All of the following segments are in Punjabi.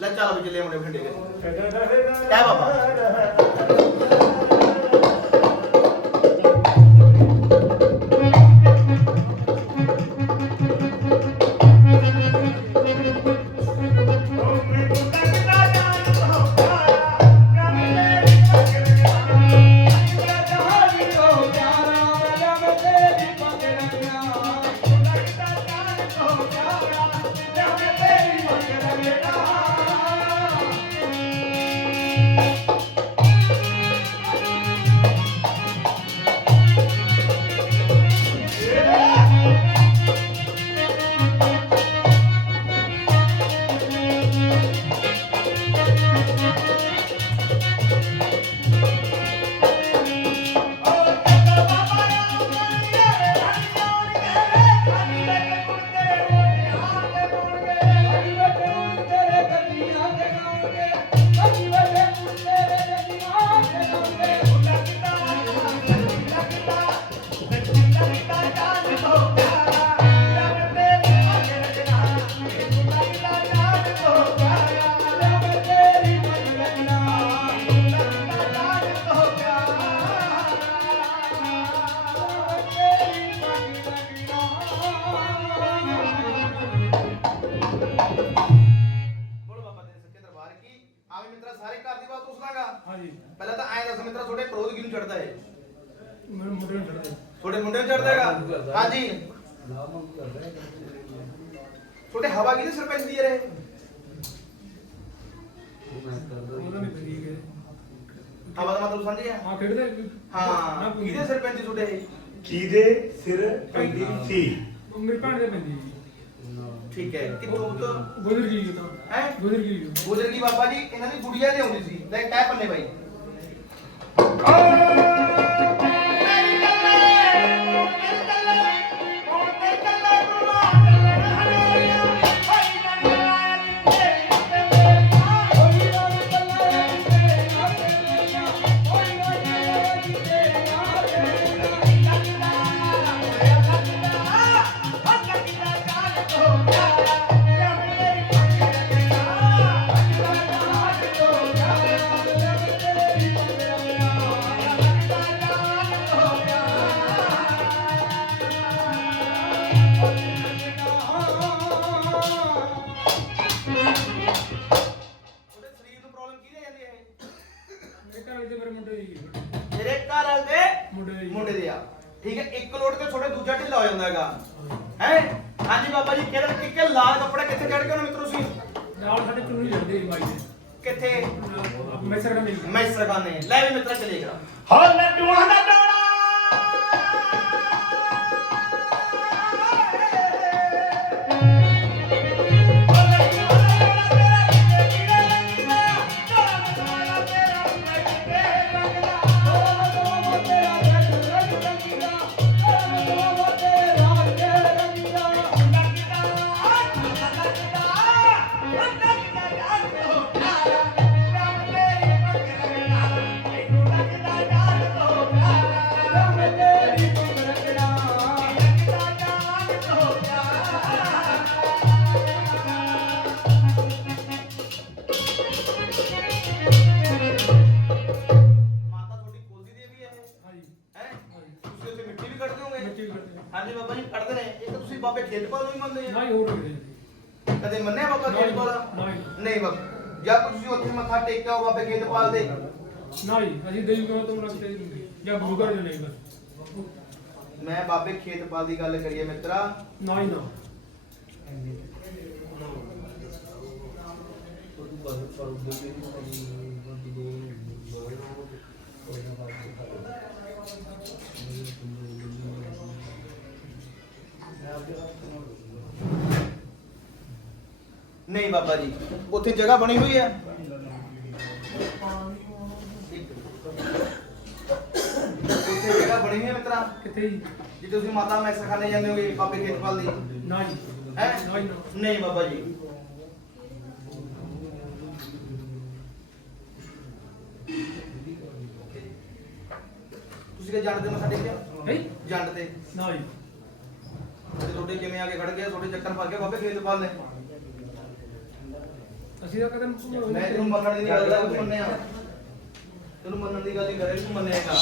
ਲੈ ਚੱਲ ਵੀ ਚੱਲੇ ਮੁੰਡੇ ਬਠਿੰਡੇ ਗਏ ਕਹਿ ਬਾਬਾ। ਹਾਂਜੀ। ਪਹਿਲਾਂ ਤਾਂ ਐਂ ਦੱਸ ਮਿੱਤਰਾ ਤੁਹਾਡੇ ਕ੍ਰੋਧ ਕਿਹਨੂੰ ਚੜਦਾ ਹੈ ਮੇਰੇ ਮੁੰਡੇ ਨੂੰ ਛੱਡ ਦੇ ਤੁਹਾਡੇ ਮੁੰਡੇ ਨੂੰ ਚੜਦਾ ਹੈਗਾ? ਹਾਂਜੀ। ਤੁਹਾਡੇ ਹਵਾ ਕਿਹਦੇ ਸਿਰ ਪੈਂਦੀ ਹੈ ਰੇ ਉਹਦਾ ਨਹੀਂ। ਠੀਕ ਹੈ ਹਵਾ ਦਾ ਮਤਲਬ ਸਮਝੇ ਆ ਆ ਖੇਡਦੇ ਹਾਂ। ਕਿਹਦੇ ਸਿਰ ਪੈਂਦੀ ਤੁਹਾਡੇ ਇਹ? ਕਿਹਦੇ ਸਿਰ ਪੈਂਦੀ ਸੀ? ਉਹ ਮੇਰੀ ਭੈਣ ਦੇ ਪੈਂਦੀ ਠੀਕ ਹੈ। ਕਿੱਥੋਂ ਤੋਂ ਗੁਜ਼ਰ ਗਈ ਤਾਂ ਹੈ? ਗੁਜ਼ਰ ਗਈ। ਗੁਜਰਗੀ ਬਾਬਾ ਜੀ ਇਹਨਾਂ ਦੀ ਗੁੜੀਆ ਦੇ ਆਉਂਦੀ ਸੀ। ਲੈ ਕਹਿ ਪੰਨੇ ਬਾਈ। ਬਾਬਾ ਜੀ ਕਿਹੜਾ ਇਹ ਲਾਲ ਕੱਪੜਾ ਕਿੱਥੇ ਚੜ ਕੇ ਉਹਨੂੰ ਮਿੱਤਰੋ ਸੀ ਨਾਲ ਸਾਡੇ ਚੁੰਨੀ ਜਾਂਦੇ ਬਾਈ ਦੇ ਕਿੱਥੇ? ਮੈਸਰ ਦਾ ਮਿਲ ਮੈਂ ਸਰਗਾਨੇ ਲੈ ਵੀ ਮਿੱਤਰਾ ਚਲੇਗਾ ਹੋ ਲੱਡੂਆਂ ਦਾ ਕੱਢਦੇ ਨੇ। ਇੱਕ ਤੁਸੀਂ ਬਾਬੇ ਖੇਤਪਾਲ ਨੂੰ ਹੀ ਮੰਨਦੇ ਆ? ਨਹੀਂ ਹੋਰ ਕਿਤੇ ਕਦੇ ਮੰਨਿਆ ਬਾਬਾ ਨਹੀਂ, ਖੇਤਪਾਲ ਨਹੀਂ। ਨਹੀਂ ਬਾਬਾ। ਜਦ ਤੁਸੀਂ ਉੱਥੇ ਮੱਥਾ ਟੇਕਿਆ ਹੋ ਬਾਬੇ ਖੇਤਪਾਲ ਦੇ? ਨਹੀਂ ਅਸੀਂ ਦੇਵੀ ਕੋਲ ਤੋਂ ਨਾ ਕਿਤੇ ਨਹੀਂ। ਜਾਂ ਗੁਰੂ ਘਰ ਨਹੀਂ ਬਸ। ਮੈਂ ਬਾਬੇ ਖੇਤਪਾਲ ਦੀ ਗੱਲ ਕਰੀਏ ਮਿੱਤਰਾ। ਨਾ ਹੀ ਨਾ। ਨਹੀਂ ਬਾਬਾ ਜੀ ਉੱਥੇ ਜਗ੍ਹਾ ਬਣੀ ਹੋਈ ਹੈ? ਉੱਥੇ ਜਗ੍ਹਾ ਬਣੀ ਹੋਈ ਹੈ ਮਿੱਤਰਾ? ਕਿੱਥੇ ਜੀ? ਜਿੱਥੇ ਤੁਸੀਂ ਮਾਤਾ ਮੈਸਰ ਖਾਣੇ ਜਾਂਦੇ ਹੋਗੇ ਬਾਬੇ ਖੇਤਪਾਲ ਦੀ? ਨਾ ਜੀ। ਹੈ? ਨਾ ਹੀ ਨਾ। ਨਹੀਂ ਬਾਬਾ ਜੀ। ਤੁਸੀਂ ਕਿ ਜਾਣਦੇ ਹੋ ਸਾਡੇ ਕਿਆ ਨਹੀਂ। ਜੰਡ ਤੇ। ਨਾ ਜੀ। ਤੇ ਤੁਹਾਡੇ ਜਿਵੇਂ ਆ ਕੇ ਖੜ ਗਿਆ ਤੁਹਾਡੇ ਚੱਕਰ ਪਾ ਕੇ ਬਾਬੇ ਖੇਤਪਾਲ ਨੇ ਅਸੀਂ ਤਾਂ ਕਦੇ ਮੈਂ ਤੈਨੂੰ ਮੰਨਣ ਦੀ ਗੱਲ ਦਾ ਮੰਨਿਆ। ਤੈਨੂੰ ਮੰਨਣ ਦੀ ਗੱਲ ਹੀ ਕਰੇ ਤੂੰ ਮੰਨੇਗਾ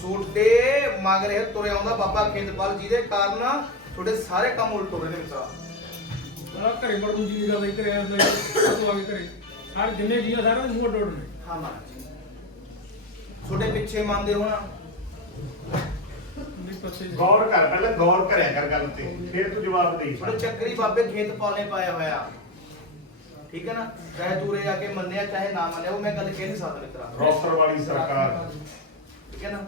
ਛੋਟੇ ਮੰਗ ਰਹੇ ਤੁਰੇ ਆਉਂਦਾ ਬਾਬਾ ਖੇਤਪਾਲ ਜਿਹਦੇ ਕਾਰਨ ਤੁਹਾਡੇ ਸਾਰੇ ਕੰਮ ਉਲਟ ਹੋ ਰਹੇ ਨੇ ਮਿੱਤਰਾ। ਆ ਘਰੇ ਬੜ ਦੂਜੀ ਦੀ ਗੱਲ ਕਰੇ ਆ ਤੂੰ ਆ ਕੇ ਘਰੇ। ਸਾਰੇ ਜਿੰਨੇ ਜੀਆਂ ਸਾਰਿਆਂ ਦੇ ਮੂੰਹ ਡੋੜ ਨੇ। ਹਾਂ ਮਾਂ ਛੋਟੇ ਪਿੱਛੇ ਮੰਨਦੇ ਹੋ ਗੌਰ ਕਰ ਪਹਿਲਾਂ ਗੌਰ ਕਰਿਆ ਕਰ ਗੱਲ ਤੇ ਫਿਰ ਤੂੰ ਜਵਾਬ ਦੇ ਛੋਟੇ ਚੱਕਰੀ ਬਾਬੇ ਖੇਤਪਾਲ ਨੇ ਪਾਇਆ ਹੋਇਆ। ਠੀਕ ਹੈ ਨਾ? ਚਾਹੇ ਤੂਰੇ ਆ ਕੇ ਮੰਨਿਆ ਚਾਹੇ ਨਾ ਮੰਨਿਆ ਉਹ ਮੈਂ ਗੱਲ ਕਹਿ ਨਹੀਂ ਸਕਦਾ ਮਿੱਤਰਾ ਰੌਸਰ ਵਾਲੀ ਸਰਕਾਰ। ਠੀਕ ਹੈ ਨਾ।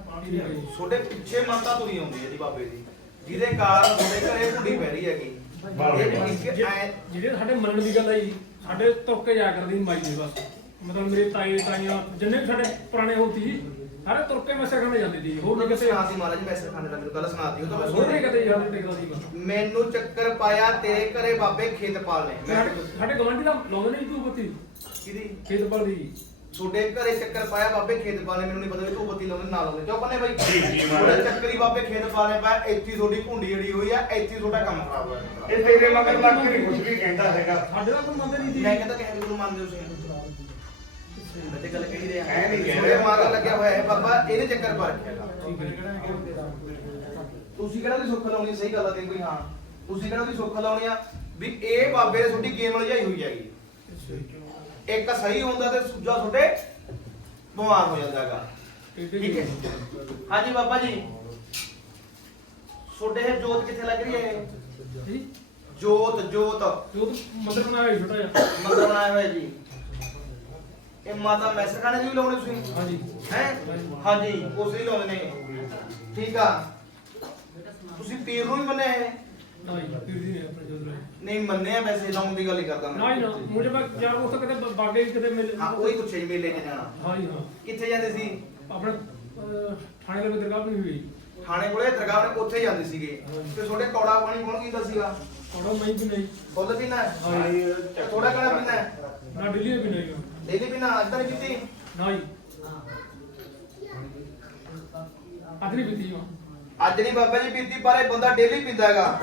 ਛੋਟੇ ਪਿੱਛੇ ਮੰਨਤਾ ਤੁਰੀ ਆਉਂਦੀ ਹੈ ਜੀ ਬਾਬੇ ਦੀ। ਜਿਹਦੇ ਕਾਰਨ ਤੁਹਾਡੇ ਘਰੇ ਭੁੱਡੀ ਪੈ ਰਹੀ ਹੈਗੀ। ਇਹ ਇੱਕ ਐ ਜਿਹੜੇ ਸਾਡੇ ਮੰਨਣ ਦੀ ਗੱਲ ਆਈ ਸਾਡੇ ਤੁਰਕੇ ਜਾ ਕਰਦੀ ਮਾਈ ਦੀ ਬਸ ਮਤਲਬ ਮੇਰੇ ਤਾਏ ਤਾਈਆਂ ਜਿੰਨੇ ਵੀ ਸਾਡੇ ਪੁਰਾਣੇ ਹੋਤੀ ਸੀ ਸਾਰੇ ਤੁਰਕੇ ਮੈਸੇ ਖਾਣੇ ਜਾਂਦੇ ਸੀ ਹੋਰ ਨਹੀਂ ਕਿਤੇ। ਸੁਣਾ ਸੀ ਮਹਾਰਾਜ ਮੈਂ ਸਰਖਾਨੇ ਦਾ ਮੈਨੂੰ ਗੱਲ ਸੁਣਾਤੀ ਉਹ ਤਾਂ ਮੈਂ ਹੋਰ ਸੁਣ ਨਹੀਂ ਕਿਤੇ ਯਾਦ ਟਿਕਦਾ ਸੀ ਮੈਨੂੰ ਚੱਕਰ ਪਾਇਆ ਤੇਰੇ ਘਰੇ ਬਾਬੇ ਖੇਤਪਾਲ ਨੇ। ਸਾਡੇ- ਸਾਡੇ ਗਵਾਂਢੀ ਦਾ ਲਾਉਂਦੇ ਨਹੀਂ ਤੂੰ ਬੱਤੀ? ਕਿਹਦੀ? ਖੇਤ ਪਰ ਦੀ। ਤੁਹਾਡੇ ਘਰੇ ਚੱਕਰ ਪਾਇਆ ਬਾਬੇ ਖੇਤਪਾਲ ਨੇ ਮੈਨੂੰ ਨਹੀਂ ਪਤਾ ਵੀ ਤੂੰ ਬੱਤੀ ਲਾਉਂਦੇ ਨਾ ਲਾਉਂਦੇ। ਕਿਉਂ ਬੰਨੇ ਬਾਈ। ਜੀ, ਜੀ, ਤੁਹਾਡੇ ਮਹਾਰਾਜ। ਚੱਕਰੀ ਬਾਬੇ ਖੇਤਪਾਲ ਨੇ ਪਾਇਆ ਇੱਥੇ ਹੀ ਤੁਹਾਡੀ ਭੁੰਡੀ ਅੜੀ ਹੋਈ ਆ ਇੱਥੇ ਹੀ ਤੁਹਾਡਾ ਕੰਮ ਖਰਾਬ ਹੋਇਆ। ਇਹ ਤੇਰੇ ਮਗਰ ਲੱਗ ਕੇ ਨਹੀਂ ਕੁਝ ਵੀ ਕਹਿੰਦਾ ਹੈਗਾ। ਸਾਡੇ ਦਾ ਕੋਈ ਮੰਨਦੇ ਨਹੀਂ ਸੀ। ਮੈਂ ਕਹਿੰਦਾ ਕਿ ਗੁਰੂ ਮੰਨਦੇ ਹੋ ਤੁਸੀਂ ਤੇ ਗੱਲ ਕਹੀ ਰਿਹਾ ਮੈਂ ਨਹੀਂ ਕਹਿ ਰਿਹਾ। ਮਾਰ ਲੱਗਿਆ ਹੋਇਆ ਹੈ ਬਾਬਾ ਇਹਨੇ ਚੱਕਰ ਪਾ ਰੱਖਿਆ ਹੈਗਾ ਠੀਕ ਹੈ ਤੁਸੀਂ ਕਿਹੜਾ ਦੀ ਸੁੱਖ ਲਾਉਣੀ ਸਹੀ ਗੱਲ ਆ ਤੇ ਕੋਈ ਹਾਂ। ਤੁਸੀਂ ਕਿਹੜਾ ਦੀ ਸੁੱਖ ਲਾਉਣੀ ਆ? ਵੀ ਇਹ ਬਾਬੇ ਨੇ ਤੁਹਾਡੀ ਗੇਮ ਲਜਾਈ ਹੋਈ ਹੈਗੀ। ਇੱਕ ਸਹੀ ਹੁੰਦਾ ਤੇ ਦੂਜਾ ਤੁਹਾਡੇ ਬਿਮਾਰ ਹੋ ਜਾਂਦਾ ਹੈਗਾ। ਠੀਕ ਹੈ ਹਾਂਜੀ ਬਾਬਾ ਜੀ। ਤੁਹਾਡੇ ਇਹ ਜੋਤ ਕਿੱਥੇ ਲੱਗ ਰਹੀ ਹੈ ਜੋਤ ਜੋਤ। ਜੋ ਮੰਦਰ ਬਣਾਇਆ ਛੋਟਾ ਜਿਹਾ। ਮੰਦਰ ਬਣਾਇਆ ਹੋਇਆ ਜੀ। ਇਹ ਮਾਤਾ ਮੈਸਰ ਖਾਣੇ ਦੀ ਵੀ ਲਾਉਣੇ ਤੁਸੀਂ? ਹਾਂਜੀ। ਹੈ? ਹਾਂਜੀ ਉਸ ਹੀ ਲਾਉਂਦੇ ਨੇ। ਠੀਕ ਆ। ਤੁਸੀਂ ਪੀਰ ਨੂੰ ਵੀ ਮੰਨਿਆ ਹੈ ਨਾ ਜੀ ਪੀਰ ਦੀ ਨਹੀਂ ਆਪਣੇ ਲਈ ਨਹੀਂ ਮੰਨਿਆ ਵੈਸੇ ਲਾਉਣ ਦੀ ਗੱਲ ਹੀ ਕਰਦਾ ਨਾ ਜੀ ਨਾ। ਮੁਝੇ ਮੈਂ ਯਾਰ ਉਸ ਕਿਤੇ ਬਾਗੇ ਕਿਤੇ ਮਿਲ ਹਾਂ ਉਹੀ ਪੁੱਛਿਆ ਜੀ ਮੇਲੇ 'ਚ ਜਾਣਾ? ਹਾਂ ਜੀ ਹਾਂ। ਕਿੱਥੇ ਜਾਂਦੇ ਸੀ? ਆਪਣੇ ਥਾਣੇ ਦੇ ਦਰਗਾਹ ਬਣੀ ਹੋਈ। ਥਾਣੇ ਕੋਲੇ ਦਰਗਾਹ ਨੇ ਉੱਥੇ ਜਾਂਦੇ ਸੀਗੇ। ਤੇ ਤੁਹਾਡੇ ਕੌੜਾ ਪਾਣੀ ਕੌਣ ਪੀਂਦਾ ਸੀਗਾ? ਔੜਾ ਮੈਂ ਵੀ ਨਹੀਂ ਫੁੱਲ ਪੀਣਾ ਹੈ? ਹਾਂ ਜੀ। ਥੋੜਾ ਕਿਹੜਾ ਪੀਣਾ ਹੈ? ਨਾ ਦਿੱਲੀ ਵੀ ਨਹੀਂ ਡੇਲੀ ਪੀਣਾ ਅੱਧਾ ਨਹੀਂ ਪੀਤੀ ਨਾ ਜੀ। ਅੱਜ ਨਹੀਂ ਬਾਬਾ ਜੀ ਪੀਤੀ ਪਰ ਇਹ ਬੰਦਾ ਡੇਲੀ ਪੀਂਦਾ ਹੈਗਾ।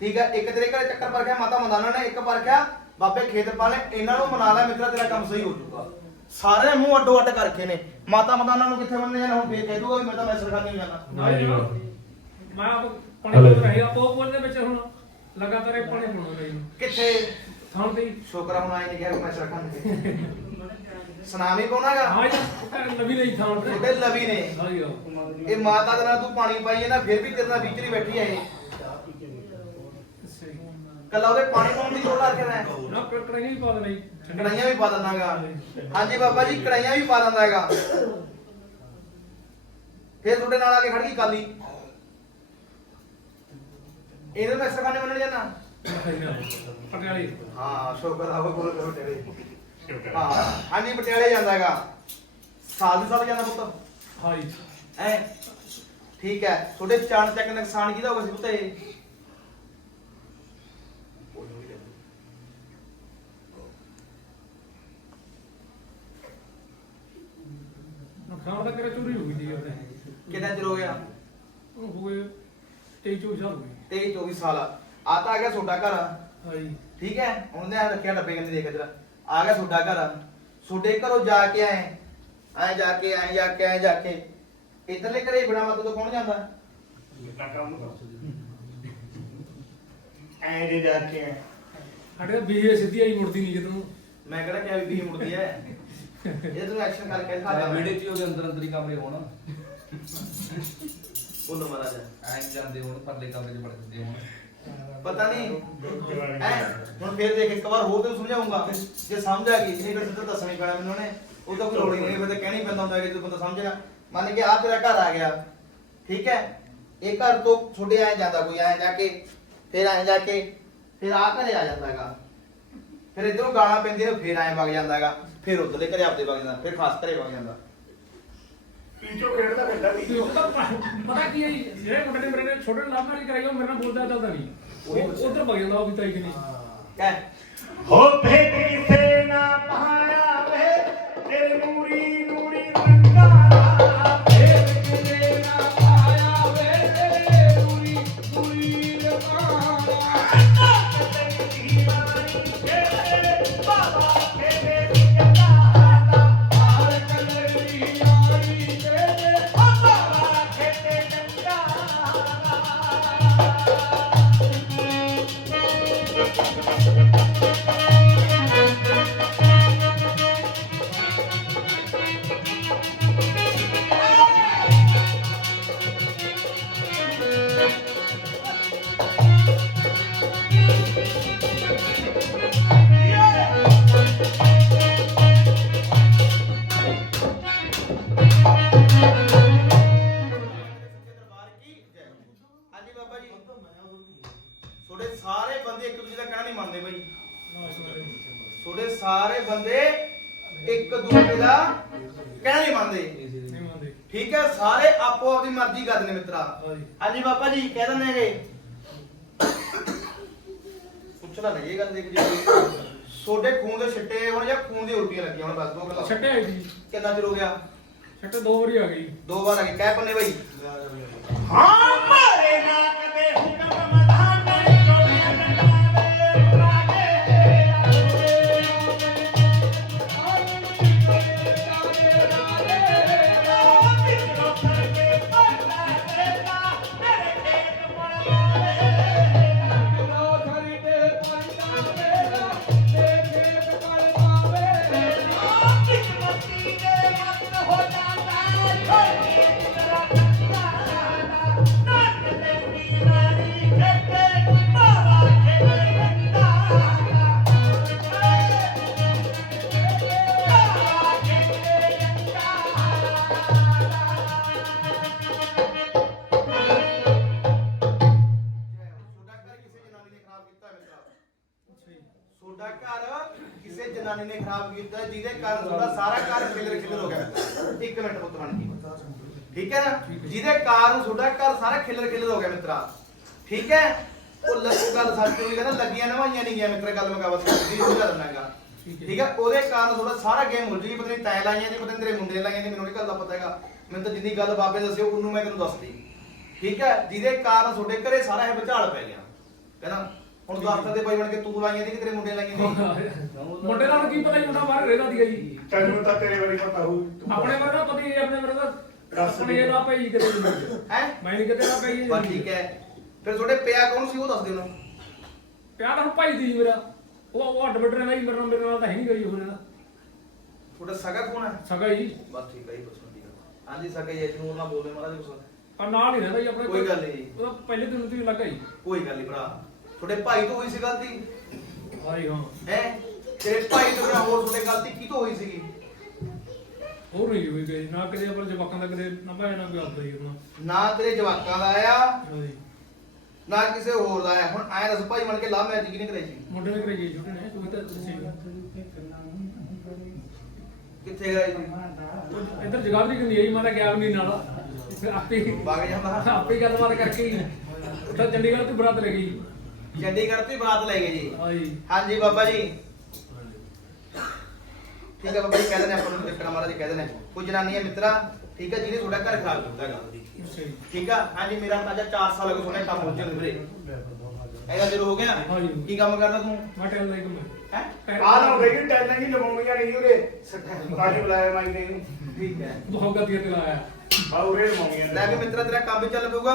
ਠੀਕ ਹੈ ਇੱਕ ਤੇਰੇ ਘਰੇ ਚੱਕਰ ਪਰ ਗਿਆ ਮਾਤਾ ਮਦਾਨਾ ਨੇ ਇੱਕ ਪਰ ਗਿਆ ਬਾਬੇ ਖੇਤਪਾਲ ਨੇ ਇਹਨਾਂ ਨੂੰ ਮਨਾ ਲੈ ਮਿੱਤਰਾ ਤੇਰਾ ਕੰਮ ਸਹੀ ਹੋ ਜਾਊਗਾ। ਸਾਰੇ ਮੂੰਹ ਅੱਡੋ ਅੱਡ ਕਰ ਰੱਖੇ ਨੇ। ਮਾਤਾ ਮਦਾਨਾ ਨੂੰ ਕਿੱਥੇ ਮੰਨਦੇ ਜਾਣਾ ਹੁਣ ਫੇਰ ਕਹਿ ਦੂਗਾ ਵੀ ਮੈਂ ਤਾਂ ਮੈਂ ਸਰਖਾਨੀ ਨਹੀਂ ਜਾਣਾ ਨਾ ਜੀ ਨਾ। ਮੈਂ ਆਪ ਪਾਣੀ ਪੀ ਰਿਹਾ ਪੋ ਪੋ ਦੇ ਵਿੱਚ ਹੁਣ। ਲਗਾਤਾਰ ਇਹ ਪਾਣੀ ਪੀਣਾ ਰਹੀ ਕਿੱਥੇ? ਥਾਂ ਤੇ ਹੀ। ਸ਼ੋਕਰਾ ਹੁਣ ਆਏ ਨਹੀਂ ਕਿਹਾ ਵੀ ਮੈਂ ਸਰਖਾਨੀ ਸੁਨਾਮੀ ਪਾਉਣਾਗਾ ਹਾਂ ਜੀ ਨਵੀਂ ਲਈ ਥਾਂ ਤੇ। ਤੁਹਾਡੇ ਲਵੀ ਨੇ। ਹਾਂ ਜੀ ਹਾਂ। ਇਹ ਮਾਤਾ ਦੇ ਨਾਲ ਤੂੰ ਪਾਣੀ ਪਾਈ ਹੈ ਨਾ ਫਿਰ ਵੀ ਤੇਰੇ ਨਾਲ ਵਿਚਰੀ ਬੈਠੀ ਹੈ ਇਹ। ਕੱਲਾ ਉਹਦੇ ਪਾਣੀ ਪਾਉਣ ਦੀ ਲੋੜ ਕੇ ਮੈਂ ਨਾ ਕੜਾਈਆਂ ਹੀ ਪਾ ਦੇਣਾ ਜੀ। ਕੜਾਈਆਂ ਵੀ ਪਾ ਦਿੰਦਾਗਾ ਹਾਂਜੀ ਬਾਬਾ ਜੀ ਕੜਾਈਆਂ ਵੀ ਪਾ ਦਿੰਦਾ ਹੈਗਾ। ਫਿਰ ਤੁਹਾਡੇ ਨਾਲ ਆ ਕੇ ਖੜ ਗਈ ਕਾਲੀ। ਇਹਨੂੰ ਮੈਂ ਸਰਖਾਨੇ ਮੰਨਣ ਜਾਣਾ। ਪਟਿਆਲੇ। ਹਾਂ ਸ਼ੁਕਰ ਆ ਬੋਲ ਕਰੋ ਤੇਰੇ ਹਾਂ ਹਾਂਜੀ ਪਟਿਆਲੇ ਜਾਂਦਾ ਹੈਗਾ। ਸਾਲ ਦੀ ਸਾਲ ਜਾਂਦਾ ਪੁੱਤ। ਹਾਂ? ਜੀ ਐ ਠੀਕ ਹੈ ਤੁਹਾਡੇ ਚਾਣ ਚੱਕ ਨੁਕਸਾਨ ਕਿਹਦਾ ਹੋਗਾ ਸੀ ਪੁੱਤ ਇਹ? ਨੁਕਸਾਨ ਤਾਂ ਕਰੇ ਚੋਰੀ ਹੋ ਗਈ ਸੀ ਉਹਦੇ। ਕਿੰਨਾ ਚਿਰ ਹੋ ਗਿਆ? ਉਹ ਹੋਏ 23 24 ਸਾਲ ਹੋ ਗਏ। 23 24 ਸਾਲ। ਆ ਤਾਂ ਆ ਗਿਆ ਤੁਹਾਡਾ ਘਰ। ਹਾਂ ਜੀ ਠੀਕ ਹੈ ਹੁਣ ਨੇ ਰੱਖਿਆ ਡੱਬੇ ਕੰਨੀ ਦੇਖ ਜਰਾ ਆ ਗਿਆ ਤੁਹਾਡਾ ਘਰ। ਤੁਹਾਡੇ ਘਰੋਂ ਜਾ ਕੇ ਆਏ। ਆਏ ਜਾ ਕੇ ਆਏ ਜਾ ਕੇ ਆਏ ਜਾ ਕੇ। ਇਧਰਲੇ ਘਰੇ ਬਿਨਾ ਮਤ ਤੋਂ ਕੌਣ ਜਾਂਦਾ? ਐ ਜੇ ਜਾ ਕੇ ਸਾਡੇ ਤਾਂ ਬੀਏ ਸਿੱਧੀ ਆਈ ਮੁੜਦੀ ਨਹੀਂ ਨੂੰ ਮੈਂ ਕਿਹੜਾ ਕਿਹਾ ਵੀ ਵੀ ਮੁੜਦੀ ਹੈ ਇਹ ਤੂੰ ਐਕਸ਼ਨ ਕਰਕੇ ਦਿਖਾ ਵੀਡੀਓ ਚ ਉਹਦੇ ਅੰਦਰ ਅੰਦਰ ਹੀ ਕਮਰੇ ਹੋਣ। ਬੋਲੋ ਮਹਾਰਾਜ ਐਂ ਜਾਂਦੇ ਹੋਣ ਪਰਲੇ ਕਮਰੇ ਚ ਵੜ ਜਾਂਦੇ ਹੋਣ। ਪਤਾ ਨਹੀਂ। ਹੈ? ਹੁਣ ਫੇਰ ਦੇਖ, ਇੱਕ ਵਾਰ ਹੋਰ ਤੈਨੂੰ ਸਮਝਾਉਂਗਾ। ਜੇ ਸਮਝ ਆ ਗਈ ਨਹੀਂ ਫਿਰ ਸਿੱਧਾ ਦੱਸਣਾ ਹੀ ਪੈਣਾ ਮੈਨੂੰ ਨੇ ਉਹ ਤਾਂ ਕੋਈ ਲੋੜ ਹੀ ਨਹੀਂ ਫਿਰ ਤਾਂ ਕਹਿਣਾ ਹੀ ਪੈਂਦਾ ਹੁੰਦਾ ਕਿ ਤੂੰ ਬੰਦਾ ਸਮਝਣਾ ਮੰਨ ਕੇ ਆ ਤੇਰਾ ਘਰ ਆ ਗਿਆ। ਠੀਕ ਹੈ? ਇਹ ਘਰ ਤੋਂ ਛੋਡੇ ਆਇਆ ਜਾਂਦਾ, ਕੋਈ ਆਏ ਜਾ ਕੇ, ਫਿਰ ਆਏ ਜਾ ਕੇ, ਫਿਰ ਆ ਘਰੇ ਆ ਜਾਂਦਾ ਫਿਰ ਇਧਰੋਂ ਗਾਲਾਂ ਪੈਂਦੀਆਂ ਨੇ, ਫਿਰ ਆਏ ਵਗ ਜਾਂਦਾ ਹੈਗਾ। ਫਿਰ ਉਧਰਲੇ ਘਰੇ ਆਪਦੇ ਵਗ ਜਾਂਦਾ, ਫਿਰ ਖਾਸ ਘਰੇ ਵਗ ਜਾਂਦਾ। ਪੀਚੋ ਖੇਡਦਾ ਤੇ ਉਹ ਤਾਂ ਪਤਾ ਕੀ ਹੈ ਜੀ, ਜਿਹੜੇ ਮੁੰਡੇ ਨੇ ਮੇਰੇ ਨਾਲ ਛੋਟੇ ਲਾਭ ਨਾਲ ਕਰਾਈ ਉਹ ਮੇਰੇ ਨਾਲ ਬੋਲਦਾ ਚੱਲਦਾ ਨਹੀਂ। ਉਹ ਉਧਰ ਭਗ ਜਾਂਦਾ ਉਹ ਵੀ ਤਾਈ ਕਿ। ਨਹੀਂ ਕਹਿ ਹੋ ਭੇਦ ਕਿਸੇ ਨਾ ਪਾਇਆ ਵੇ ਤੇਰੇ ਨੂਰੀ ਨੂਰੀ ਰੰਗਾਲਾ ਇੱਕ ਦੂਜੇ ਦਾ ਕਹਿਣਾ ਨਹੀਂ ਮੰਨਦੇ। ਨਹੀਂ ਮੰਨਦੇ ਠੀਕ ਹੈ ਸਾਰੇ ਆਪੋ ਆਪਣੀ ਮਰਜ਼ੀ ਕਰਦੇ ਨੇ ਮਿੱਤਰਾ। ਹਾਂਜੀ ਹਾਂਜੀ ਬਾਬਾ ਜੀ ਕਹਿ ਦਿੰਦੇ ਹੈਗੇ ਪੁੱਛਣਾ ਨਹੀਂ ਇਹ ਗੱਲ ਦੇਖ ਜੀ ਤੁਹਾਡੇ ਖੂਨ ਦੇ ਛਿੱਟੇ ਹੋਣ ਜਾਂ ਖੂਨ ਦੀ ਉਲਟੀਆਂ ਲੱਗੀਆਂ ਹੋਣ ਬਸ ਦੋ ਗੱਲਾਂ। ਛੱਟੇ ਆਈ ਜੀ ਕਿੰਨਾ ਚਿਰ ਹੋ ਗਿਆ? ਛੱਟੇ ਦੋ ਵਾਰੀ ਆ ਗਈ ਦੋ ਵਾਰ ਆ ਗਏ। ਕਹਿ ਪੰਨੇ ਬਾਈ। ਹਾਂ ਮਾਰੇ ਨਾ। ਜਿਹਦੇ ਕਾਰਨ ਤੁਹਾਡਾ ਸਾਰਾ ਘਰ ਖਿਲਰ ਖਿਲਰ ਹੋ ਗਿਆ। ਇੱਕ ਮਿੰਟ ਪੁੱਤ ਬਣ ਕੇ ਠੀਕ ਹੈ ਨਾ? ਜਿਹਦੇ ਕਾਰਨ ਤੁਹਾਡਾ ਘਰ ਸਾਰਾ ਖਿਲਰ ਖਿਲਰ ਹੋ ਗਿਆ ਮਿੱਤਰਾ। ਠੀਕ ਹੈ? ਉਹ ਲੱਗ ਗੱਲ ਸੱਚ ਹੋਈ ਕਹਿੰਦਾ ਲੱਗੀਆਂ ਨਵਾਈਆਂ ਨਹੀਂ ਗਿਆ ਮਿੱਤਰ ਗੱਲ ਮੁਕਾਬਤ ਦੀ ਸਮਝਾ ਦਿੰਦਾਗਾ ਠੀਕ ਹੈ। ਉਹਦੇ ਕਾਰਨ ਤੁਹਾਡਾ ਸਾਰਾ ਗੇਮ ਹੋ ਜੀ ਪਤਾ ਨਹੀਂ ਤੈ ਲਾਈਆਂ ਜੀ ਪਤਾ ਨਹੀਂ ਤੇਰੇ ਮੁੰਡੇ ਲਾਈਆਂ ਜੀ ਮੈਨੂੰ ਨਹੀਂ ਗੱਲ ਦਾ ਪਤਾ ਹੈਗਾ। ਮੈਨੂੰ ਤਾਂ ਜਿੰਨੀ ਗੱਲ ਬਾਬੇ ਦੱਸਿਓ ਉਹਨੂੰ ਮੈਂ ਤੈਨੂੰ ਦੱਸਦੀ ਠੀਕ ਹੈ? ਜਿਹਦੇ ਕਾਰਨ ਤੁਹਾਡੇ ਘਰੇ ਸਾਰਾ ਇਹ ਵਿਚਾਲ ਪੈ ਗਿਆ। ਕਹਿੰਦਾ ਹੁਣ ਦਸਤਾਂ ਦੇ ਬਾਈ ਬਣ ਕੇ ਤੂੰ ਲਾਈਆਂ ਦੀ ਕਿ ਤੇਰੇ ਮੁੰਡੇ ਨੇ ਲਾਈਆਂ ਦੀ ਮੁੰਡੇ ਨਾਲ ਕੀ ਪਤਾ ਜੀ ਮੁੰਡਾ ਬਾਹਰ ਰਹਿਦਾ ਸੀਗਾ ਜੀ। ਤੈਨੂੰ ਤਾਂ ਤੇਰੇ ਬਾਰੇ ਪਤਾ ਹੋਊ। ਤੂੰ ਆਪਣੇ ਤਾਂ ਪਤਾ ਹੀ ਹੈ, ਆਪਣੇ ਤਾਂ ਦੱਸ ਆਪਣੇ ਇਹ ਨਾ ਪਈ ਕਿਤੇ ਨਹੀਂ। ਹੈ? ਮੈਂ ਨਹੀਂ ਕਿਤੇ ਨਾ ਪਈ ਬਸ ਠੀਕ ਹੈ। ਫਿਰ ਤੁਹਾਡੇ ਪਿਆ ਕੌਣ ਸੀ ਉਹ ਦੱਸ ਦਿਓ ਨਾ। ਪਿਆਰ ਹੁਣ ਭਾਈ ਦੀ ਜੀ ਮੇਰਾ। ਉਹ ਉਹ ਅੱਡ ਬੱਡ ਰਹਿੰਦਾ ਜੀ ਮੇਰੇ ਨਾਲ ਮੇਰੇ ਨਾਲ ਤਾਂ ਹੈ ਨਹੀਂ ਗਈ ਉਹ ਰਹਿੰਦਾ ਤੁਹਾਡਾ ਸਗਾ ਕੌਣ ਹੈ? ਸਗਾ ਜੀ। ਬਸ ਠੀਕ ਹੈ ਜੀ ਬਸ ਠੀਕ ਹੈ। ਹਾਂਜੀ ਸਗਾ ਜੀ ਜਨੂਰ ਨਾ ਬੋਲੇ ਮਹਾਰਾਜ ਕੁਛ ਪਰ ਨਾਲ ਹੀ ਰਹਿੰਦਾ ਜੀ ਆਪਣੇ ਕੋਈ ਗੱਲ ਨਹੀਂ। ਜੀ। ਉਹਦਾ ਪਹਿਲੇ ਦਿਨ ਤੋਂ ਹੀ ਲੱਗਾ ਜੀ। ਕੋਈ ਗੱਲ ਨਹੀਂ ਭਰਾ। ਤੁਹਾਡੇ ਭਾਈ ਤੋਂ ਹੋਈ ਸੀ ਗਲਤੀ? ਹਾਂਜੀ ਹਾਂ। ਹੈ? ਤੇਰੇ ਭਾਈ ਤੋਂ ਬਿਨਾਂ ਹੋਰ ਤੁਹਾਡੇ ਗਲਤੀ ਕੀ ਤੋਂ ਹੋਈ ਸੀਗੀ? ਹੋਰ ਨਹੀਂ ਹੋਈ ਗਈ ਨਾ ਕਦੇ ਆਪਣੇ ਜਵਾਕਾਂ ਦਾ ਕਦੇ ਨਾ ਨਾ ਕੋਈ ਆਪਦਾ ਹੀ ਨਾ ਤੇਰੇ ਜਵਾਕਾਂ ਦਾ ਆਇਆ ਹਾਂਜੀ। ਨਾ ਕਿਸੇ ਹੋਰ ਦਾ ਆਇਆ। ਹੁਣ ਐ ਦੱਸ ਭਾਈ ਬਣ ਕੇ ਲਾ ਮੈਰਿਜ ਕਿਹਨੇ ਕਰਾਈ ਸੀ? ਮੁੰਡੇ ਨੇ ਕਰਾਈ ਜੀ ਛੋਟੇ ਨੇ ਤੂੰ ਤਾਂ ਦੱਸੀ ਕਿੱਥੇ ਗਏ ਇੱਧਰ ਜਗਾਦਰੀ ਕਿੰਨੀ ਆਈ ਮੈਂ ਤਾਂ ਗਿਆ ਵੀ ਨਹੀਂ ਨਾਲ। ਫਿਰ ਆਪੇ ਵਗ ਜਾਂਦਾ ਆਪੇ ਗੱਲਬਾਤ ਕਰਕੇ ਹੀ। ਉੱਥੇ ਚੰਡੀਗੜ੍ਹ ਤੋਂ ਬਰਾਤ ਲੈ ਗਈ ਚੰਡੀਗੜ੍ਹ ਤੋਂ ਹੀ ਬਰਾਤ ਲੈ ਗਏ ਜੀ। ਹਾਂਜੀ ਹਾਂਜੀ ਬਾਬਾ ਜੀ। ਠੀਕ ਹੈ ਬਾਬਾ ਜੀ ਕਹਿ ਦਿੰਦੇ ਆਪਾਂ ਨੂੰ ਦੇਖਣਾ ਮਹਾਰਾਜ ਜੀ ਕਹਿ ਦਿੰਦੇ ਕੋਈ ਜਨਾਨੀ ਹੈ ਮਿੱਤਰਾ ਠੀਕ ਹੈ ਜਿਹਨੇ ਤੁਹਾਡਾ ਘਰ ਖਰਾਬ ਕੀਤਾ ਜੀ। ਠੀਕ ਆ ਹਾਂਜੀ ਮੇਰਾ ਅੰਦਾਜ਼ਾ 4 ਸਾਲ ਹੋ ਗਏ ਤੁਹਾਡੇ ਕੰਮ ਪਹੁੰਚੇ ਨੂੰ ਵੀਰੇ। ਇਹਦਾ ਜਦੋਂ ਹੋ ਗਿਆ। ਕੀ ਕੰਮ ਕਰਦਾ ਤੂੰ? ਮੈਂ ਟੈਲ ਹੀ ਕੰਮ ਹੈ? ਹੈ ਆ ਨਾ ਗਈ ਟੈਲਾਂ ਹੀ ਲਵਾਉਣੀਆਂ ਨਹੀਂ ਉਰੇ। ਕਾਜੀ ਬੁਲਾਇਆ ਮਾਈ ਨੇ। ਠੀਕ ਹੈ। ਬਹੁਤ ਗੱਦੀਆਂ ਤੇ ਲਾਇਆ ਆ ਉਰੇ ਲਵਾਉਣੀਆਂ ਲੈ ਕੇ ਮਿੱਤਰਾ ਤੇਰਾ ਕੰਮ ਚੱਲ ਪਊਗਾ।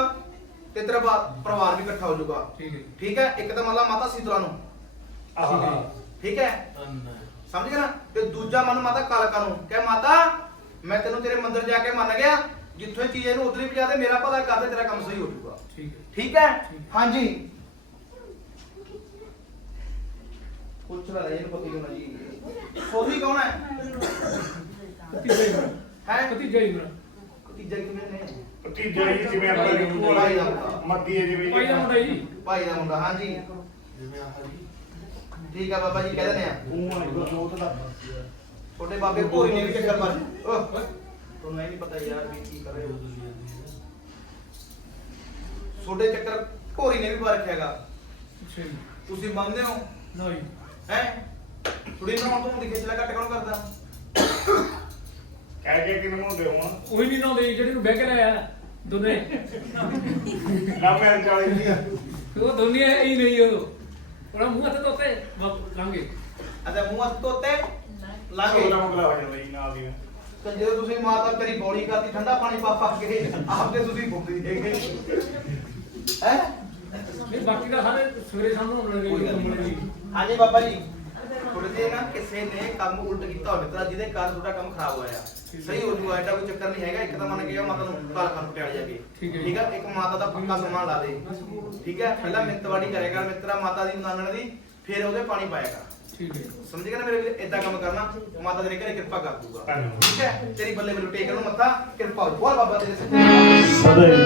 ਤੇ ਤੇਰਾ ਬਾ- ਪਰਿਵਾਰ ਵੀ ਇਕੱਠਾ ਹੋ ਜਾਊਗਾ। ਠੀਕ ਹੈ। ਠੀਕ ਹੈ? ਇੱਕ ਤਾਂ ਮੰਨ ਲਾ ਮਾਤਾ ਸੀਤਲਾ ਨੂੰ। ਆਹ। ਠੀਕ ਹੈ? ਸਮਝ ਗਿਆ ਨਾ? ਤੇ ਦੂਜਾ ਮਨ ਮਾਤਾ ਕਾਲਕਾ ਨੂੰ। ਕਹੇ ਮਾਤਾ ਮੈਂ ਤੈਨੂੰ ਤੇਰੇ ਮੰਦਿਰ ਜਾ ਕੇ ਮੰਨ ਗਿਆ। ਜਿੱਥੋਂ ਇਹ ਚੀਜ਼ ਇਹਨੂੰ ਉਧਰ ਹੀ ਪਜਾ ਦੇ ਮੇਰਾ ਭਲਾ ਕਰ ਦੇ ਤੇਰਾ ਕੰਮ ਸਹੀ ਹੋ ਜਾਊਗਾ। ਠੀਕ ਹੈ। ਠੀਕ ਹੈ? ਹਾਂਜੀ। ਪੁੱਛ ਲੈ ਇਹਨੂੰ ਪਤੀ ਹੋਣਾ ਜੀ। ਸੋਹੀ ਕੌਣ ਹੈ? ਭਤੀਜਾ ਹੀ ਮੇਰਾ ਹੈ? ਭਤੀਜਾ ਹੀ ਮੇਰਾ ਤੀਜਾ ਕਿਵੇਂ? ਭਤੀਜਾ ਹੀ ਜਿਵੇਂ ਆਪਾਂ ਭਾਈ ਦਾ ਮੁੰਡਾ। ਮੱਦੀ ਹੈ ਜਿਵੇਂ ਭਾਈ ਦਾ ਮੁੰਡਾ ਜੀ ਭਾਈ ਦਾ ਮੁੰਡਾ ਹਾਂਜੀ। ਠੀਕ ਆ ਬਾਬਾ ਜੀ ਕਹਿ ਦਿੰਦੇ ਆ। ਉਹ ਆਈ ਜੋਤ ਦਾ ਤੁਹਾਡੇ ਬਾਬੇ ਭੋਰੀ ਨੇ ਵੀ ਚੱਕਰ ਮਾਰ। ਓਹ। ਤੁਹਾਨੂੰ ਇਹ ਨਹੀਂ ਪਤਾ ਯਾਰ ਵੀ ਕੀ ਕਰ ਰਹੇ ਹੋ ਤੁਹਾਡੇ ਚੱਕਰ ਭੋਰੀ ਨੇ ਵੀ ਪਾ ਅੱਛਾ ਜੀ। ਤੁਸੀਂ ਮੰਨਦੇ ਹੋ? ਜੀ। ਹੈ? ਥੋੜੀ ਨਾ ਤੋਂ ਦਿਖੇ ਚਲਾ ਘੱਟ ਕੌਣ ਕਰਦਾ? ਕਹਿ ਕੇ ਕਿ ਨਮਾਉਂਦੇ ਹੋਣ? ਉਹੀ ਨਹੀਂ ਨਾਉਂਦੇ ਜਿਹੜੇ ਨੂੰ ਬਹਿ ਕੇ ਲਾਇਆ ਦੋਨੇ। ਲਵ ਮੈਰਿਜ ਵਾਲੀ ਵੀ ਆ। ਉਹ ਦੋਨੇ ਹੀ ਨਹੀਂ ਉਹ। ਉਹਦਾ ਮੂੰਹ ਹੱਥ ਧੋਤੇ ਲਾਂਗੇ ਅਤੇ ਮੂੰਹ ਹੱਥ ਧੋਤੇ? ਲਾਗੇ ਸੋਨਾ ਮੰਗਲਾ ਹੋ ਜਾਂਦਾ ਜੀ ਨਾਲ ਦੀ ਤੇ ਜਦੋਂ ਤੁਸੀਂ ਮਾਤਾ ਤੇਰੀ ਬੋਲੀ ਕਰਦੀ ਠੰਡਾ ਪਾਣੀ ਪਾ ਪਾ ਕੇ ਆਪਦੇ ਤੁਸੀਂ ਬੁੱਕਦੀ ਹੈਗੇ ਹੈ? ਨਹੀਂ ਬਾਕੀ ਦਾ ਸਾਰੇ ਸਵੇਰੇ ਸਾਹਮਣੇ ਹੋਣਗੇ ਕੋਈ ਗੱਲ ਨਹੀਂ। ਹਾਂਜੀ ਬਾਬਾ ਜੀ। ਥੋੜੇ ਜੇ ਨਾ ਕਿਸੇ ਨੇ ਕੰਮ ਉਲਟ ਕੀਤਾ ਹੋਵੇ ਤਾਂ ਜਿਹਦੇ ਕਾਰਨ ਤੁਹਾਡਾ ਕੰਮ ਖਰਾਬ ਹੋਇਆ ਸਹੀ ਹੋ ਜੂਗਾ ਐਡਾ ਕੋਈ ਚੱਕਰ ਨਹੀਂ ਹੈਗਾ ਇੱਕ ਤਾਂ ਮੰਨ ਕੇ ਆ ਮਾਤਾ ਨੂੰ ਜਾਗੇ ਠੀਕ ਹੈ ਜੀ। ਠੀਕ ਹੈ ਇੱਕ ਮਾਤਾ ਦਾ ਪੱਕਾ ਸਮਾਨ ਲਾ ਦੇ। ਠੀਕ ਹੈ ਪਹਿਲਾਂ ਮਿੰਤਵਾੜੀ ਕਰੇਗਾ ਮਿੱਤਰਾ ਮਾਤਾ ਦੀ ਨਾਨਣ ਦੀ ਫਿਰ ਉਹਦੇ ਪਾਣੀ ਪਾਏਗਾ। ਠੀਕ ਹੈ। ਸਮਝ ਗਿਆ ਨਾ ਮੇਰੇ ਵੀਰ? ਇਦਾਂ ਕੰਮ ਕਰਨਾ ਮਾਤਾ ਤੇਰੇ ਘਰੇ ਕਿਰਪਾ ਕਰ ਦੂਗਾ। ਧੰਨਵਾਦ। ਠੀਕ ਹੈ ਤੇਰੀ ਬੱਲੇ ਬੱਲੇ ਟੇਕ ਨੂੰ ਮੱਥਾ ਕਿਰਪਾ ਹੋ ਬੋਲ ਬਾਬਾ ਤੇਰੇ ਸੱਚੇ ਸਦਾ ਹੀ